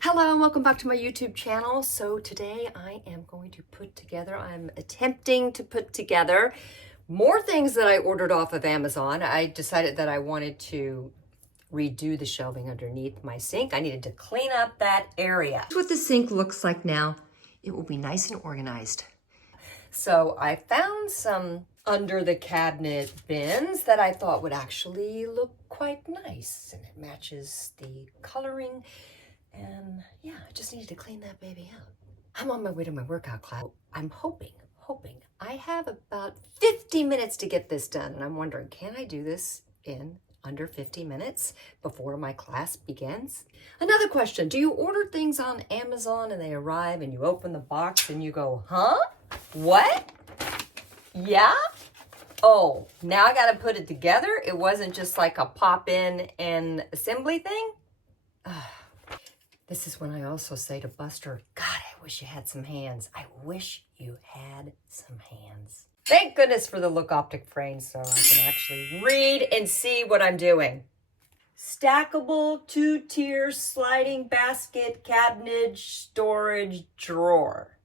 Hello and welcome back to my YouTube channel. So today I'm attempting to put together more things that I ordered off of Amazon. I decided that I wanted to redo the shelving underneath my sink. I needed to clean up that area. That's what the sink looks like now. It will be nice and organized. So I found some under the cabinet bins that I thought would actually look quite nice, and it matches the coloring. And yeah, I just needed to clean that baby out. I'm on my way to my workout class. I'm hoping. I have about 50 minutes to get this done. And I'm wondering, can I do this in under 50 minutes before my class begins? Another question, do you order things on Amazon and they arrive and you open the box and you go, huh? What? Yeah? Oh, now I gotta put it together? It wasn't just like a pop in and assembly thing? This is when I also say to Buster, God, I wish you had some hands. I wish you had some hands. Thank goodness for the Look Optic frame so I can actually read and see what I'm doing. Stackable 2-tier sliding basket cabinet storage drawer.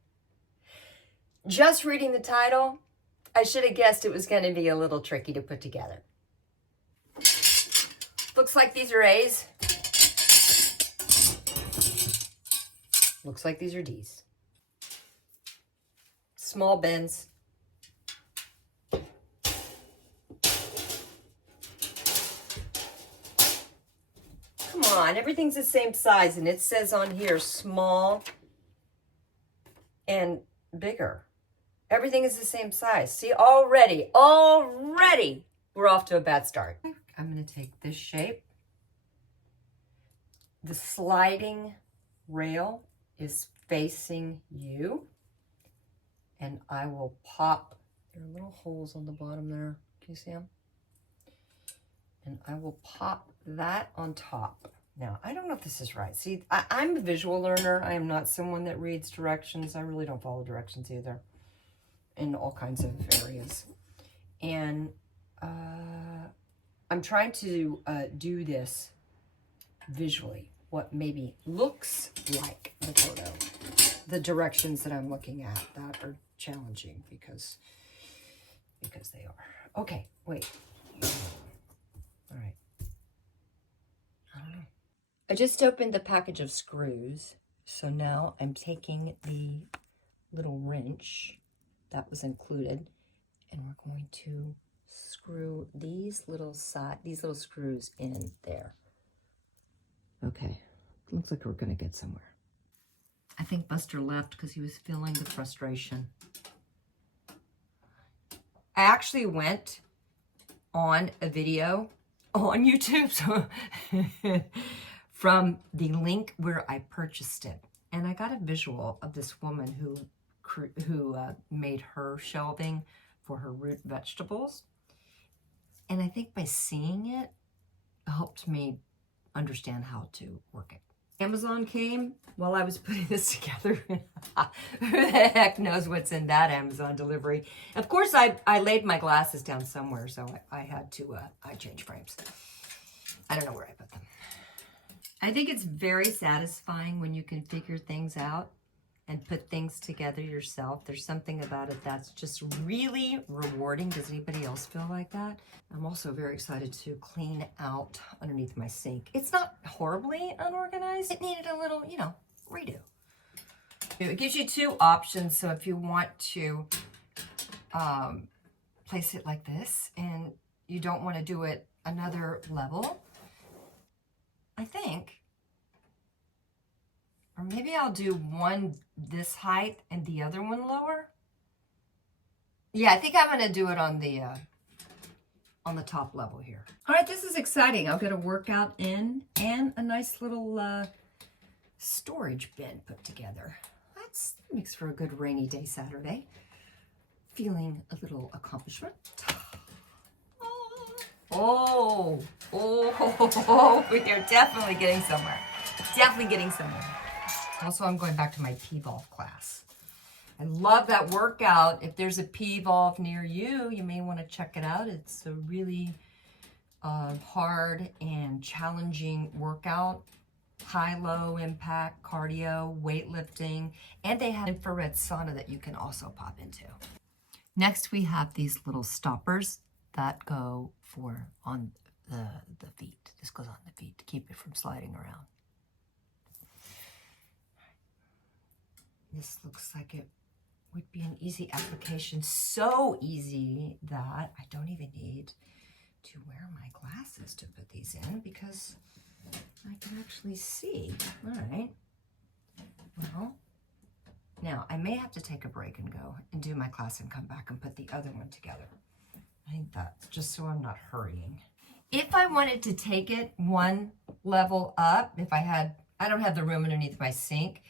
Just reading the title, I should have guessed it was going to be a little tricky to put together. Looks like these are A's. Looks like these are D's. Small bins. Come on, everything's the same size, and it says on here small and bigger. Everything is the same size. See, already, we're off to a bad start. I'm gonna take this shape. The sliding rail is facing you, and I will pop, there are little holes on the bottom there, can you see them? And I will pop that on top. Now, I don't know if this is right. See, I'm a visual learner. I am not someone that reads directions. I really don't follow directions either in all kinds of areas. And I'm trying to do this visually, what maybe looks like the photo. The directions that I'm looking at that are challenging because they are. Okay, wait. All right. I don't know. I just opened the package of screws. So now I'm taking the little wrench that was included, and we're going to screw these little screws in there. Okay, looks like we're gonna get somewhere. I think Buster left because he was feeling the frustration. I actually went on a video on YouTube from the link where I purchased it. And I got a visual of this woman who made her shelving for her root vegetables. And I think by seeing it helped me understand how to work it. Amazon came while I was putting this together. Who the heck knows what's in that Amazon delivery? Of course, I laid my glasses down somewhere, so I had to I changed frames. I don't know where I put them. I think it's very satisfying when you can figure things out and put things together yourself. There's something about it that's just really rewarding. Does anybody else feel like that? I'm also very excited to clean out underneath my sink. It's not horribly unorganized. It needed a little, redo. It gives you two options. So if you want to place it like this and you don't want to do it another level, I think, or maybe I'll do one this height and the other one lower. Yeah, I think I'm going to do it on the top level here. All right, this is exciting. I'll get a workout in and a nice little storage bin put together. That makes for a good rainy day Saturday. Feeling a little accomplishment. Oh, we're definitely getting somewhere. Also, I'm going back to my Pvolve class. I love that workout. If there's a Pvolve near you, you may want to check it out. It's a really hard and challenging workout. high-low impact, cardio, weightlifting, and they have infrared sauna that you can also pop into. Next, we have these little stoppers that go for on the feet. This goes on the feet to keep it from sliding around. This looks like it would be an easy application. So easy that I don't even need to wear my glasses to put these in because I can actually see. All right. Well, now I may have to take a break and go and do my class and come back and put the other one together. I think that's just so I'm not hurrying. If I wanted to take it one level up, I don't have the room underneath my sink,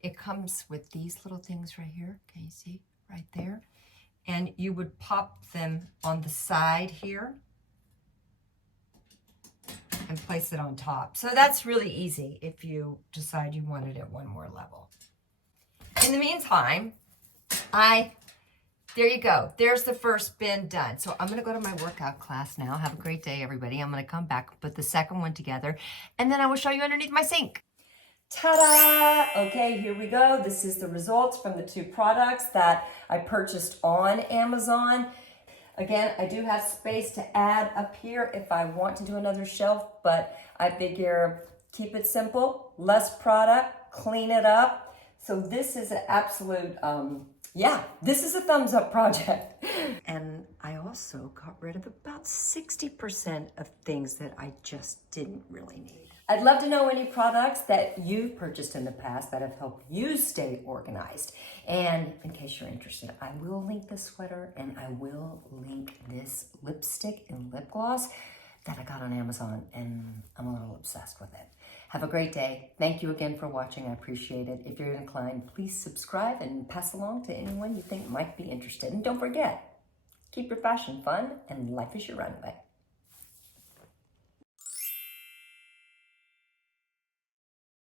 it comes with these little things right here. Can you see? Right there. And you would pop them on the side here and place it on top. So that's really easy if you decide you wanted it one more level. In the meantime, there you go. There's the first bin done. So I'm going to go to my workout class now. Have a great day, everybody. I'm going to come back, put the second one together, and then I will show you underneath my sink. Ta-da! Okay, here we go. This is the results from the 2 products that I purchased on Amazon. Again, I do have space to add up here if I want to do another shelf, but I figure keep it simple, less product, clean it up. So this is an absolute, this is a thumbs up project. And I also got rid of about 60% of things that I just didn't really need. I'd love to know any products that you've purchased in the past that have helped you stay organized. And in case you're interested, I will link this sweater and I will link this lipstick and lip gloss that I got on Amazon, and I'm a little obsessed with it. Have a great day. Thank you again for watching. I appreciate it. If you're inclined, please subscribe and pass along to anyone you think might be interested. And don't forget, keep your fashion fun and life is your runway.